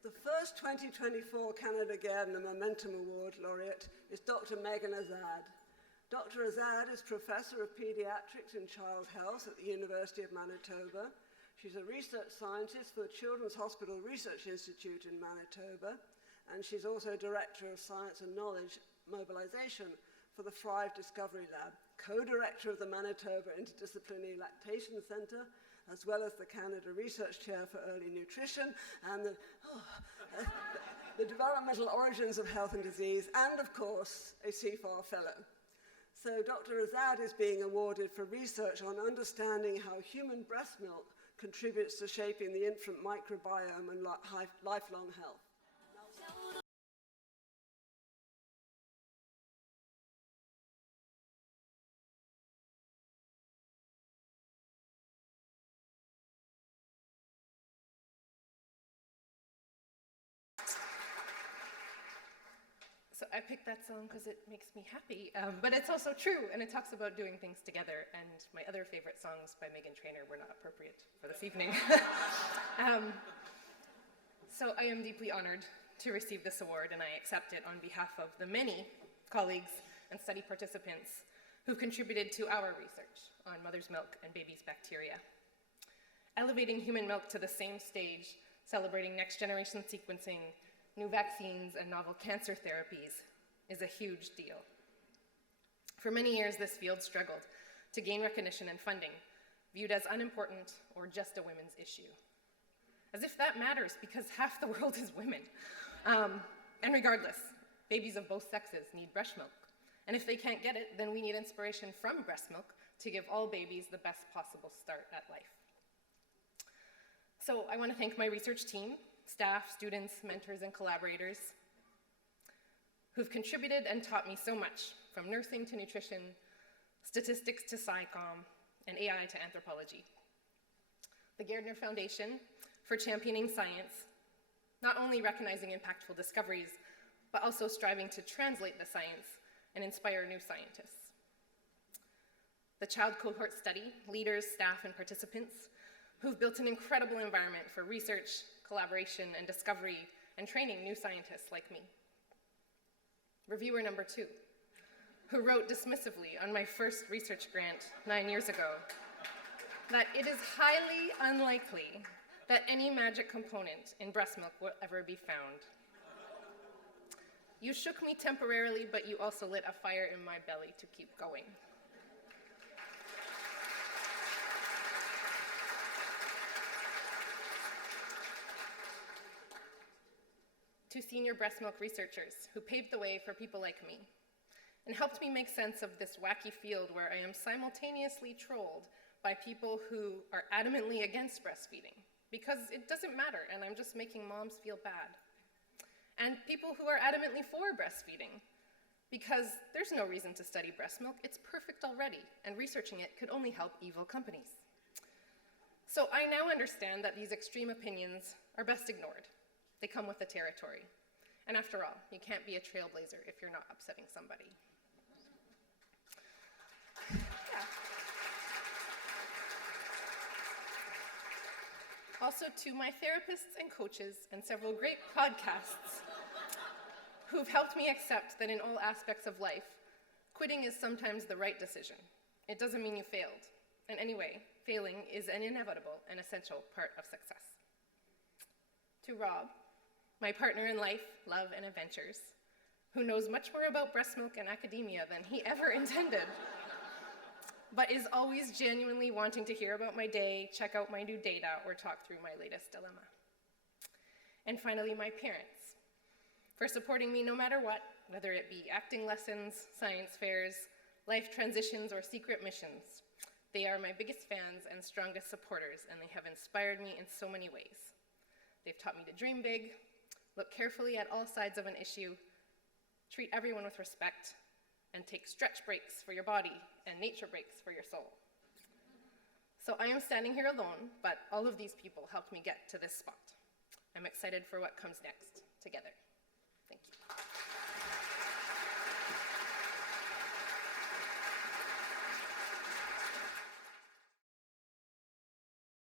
The first 2024 Canada Gairdner Momentum Award laureate is Dr. Meghan Azad. Dr. Azad is Professor of Pediatrics and Child Health at the University of Manitoba. She's a research scientist for the Children's Hospital Research Institute in Manitoba, and she's also Director of Science and Knowledge Mobilization for the Thrive Discovery Lab, co-director of the Manitoba Interdisciplinary Lactation Centre, as well as the Canada Research Chair for Early Nutrition and the Developmental Origins of Health and Disease, and of course, a CFAR Fellow. So Dr. Azad is being awarded for research on understanding how human breast milk contributes to shaping the infant microbiome and lifelong health. So I picked that song because it makes me happy, but it's also true, and it talks about doing things together, and my other favorite songs by Meghan Trainor were not appropriate for this evening. So I am deeply honored to receive this award, and I accept it on behalf of the many colleagues and study participants who've contributed to our research on mother's milk and baby's bacteria. Elevating human milk to the same stage, celebrating next-generation sequencing, new vaccines, and novel cancer therapies is a huge deal. For many years, this field struggled to gain recognition and funding, viewed as unimportant or just a women's issue. As if that matters, because half the world is women. And regardless, babies of both sexes need breast milk. And if they can't get it, then we need inspiration from breast milk to give all babies the best possible start at life. So I want to thank my research team, staff, students, mentors, and collaborators who've contributed and taught me so much, from nursing to nutrition, statistics to SciComm, and AI to anthropology. The Gairdner Foundation for championing science, not only recognizing impactful discoveries, but also striving to translate the science and inspire new scientists. The Child Cohort Study, leaders, staff, and participants who've built an incredible environment for research, collaboration, and discovery, and training new scientists like me. Reviewer number 2, who wrote dismissively on my first research grant 9 years ago that it is highly unlikely that any magic component in breast milk will ever be found. You shook me temporarily, but you also lit a fire in my belly to keep going. To senior breast milk researchers who paved the way for people like me and helped me make sense of this wacky field where I am simultaneously trolled by people who are adamantly against breastfeeding because it doesn't matter and I'm just making moms feel bad, and people who are adamantly for breastfeeding because there's no reason to study breast milk, it's perfect already, and researching it could only help evil companies. So I now understand that these extreme opinions are best ignored. They come with the territory. And after all, you can't be a trailblazer if you're not upsetting somebody. Yeah. Also to my therapists and coaches and several great podcasts who've helped me accept that in all aspects of life, quitting is sometimes the right decision. It doesn't mean you failed. And anyway, failing is an inevitable and essential part of success. To Rob, my partner in life, love, and adventures, who knows much more about breast milk and academia than he ever intended, but is always genuinely wanting to hear about my day, check out my new data, or talk through my latest dilemma. And finally, my parents, for supporting me no matter what, whether it be acting lessons, science fairs, life transitions, or secret missions. They are my biggest fans and strongest supporters, and they have inspired me in so many ways. They've taught me to dream big, look carefully at all sides of an issue, treat everyone with respect, and take stretch breaks for your body and nature breaks for your soul. So I am standing here alone, but all of these people helped me get to this spot. I'm excited for what comes next together.